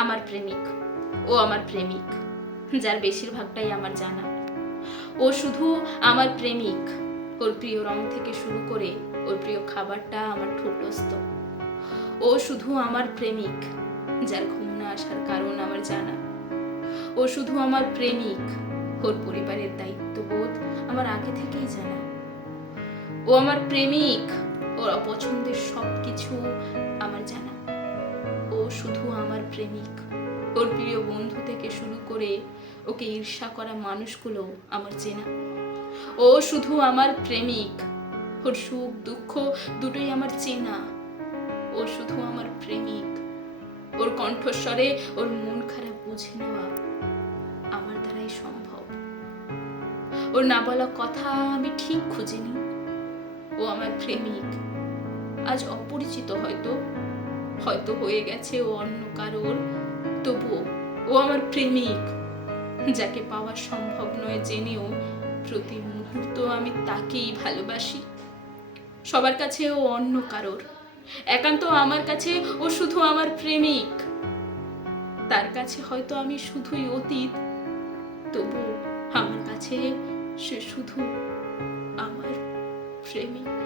আমার প্রেমিক, ও আমার প্রেমিক, যার বেশিরভাগটাই আমার জানা। ও শুধু আমার প্রেমিক, ওর প্রিয় রং থেকে শুরু করে ওর প্রিয় খাবারটা আমার ঠোঁটস্থ। ও শুধু আমার প্রেমিক, যার ঘুম না আসার কারণ আমার জানা। ও শুধু আমার প্রেমিক, ওর পরিবারের দায়িত্ববোধ আমার আগে থেকেই জানা। ও আমার প্রেমিক, ওর অপছন্দের সবকিছু আমার জানা। ও শুধু আমার প্রেমিক, ওর প্রিয় বন্ধু থেকে শুরু করে ওকে ঈর্ষা করা মানুষগুলো আমার চেনা। ও শুধু আমার প্রেমিক, ওর সুখ দুঃখ দুটোই আমার চেনা। ও শুধু আমার প্রেমিক, ওর কণ্ঠস্বরে ওর মন খারাপ বুঝে নেওয়া আমার দ্বারাই সম্ভব। ওর না বলা কথা আমি ঠিক খুঁজে নিই। ও আমার প্রেমিক, আজ অপরিচিত হয়তো, হয়তো হয়ে গেছে ও অন্য কারোর, তবুও ও আমার প্রেমিক, যাকে পাওয়া সম্ভব নয় জেনেও প্রতি মুহূর্ত আমি তাকেই ভালোবাসি। সবার কাছে ও অন্য কারোর, একান্ত আমার কাছে ও শুধু আমার প্রেমিক। তার কাছে হয়তো আমি শুধুই অতীত, তবু আমার কাছে সে শুধু আমার প্রেমিক।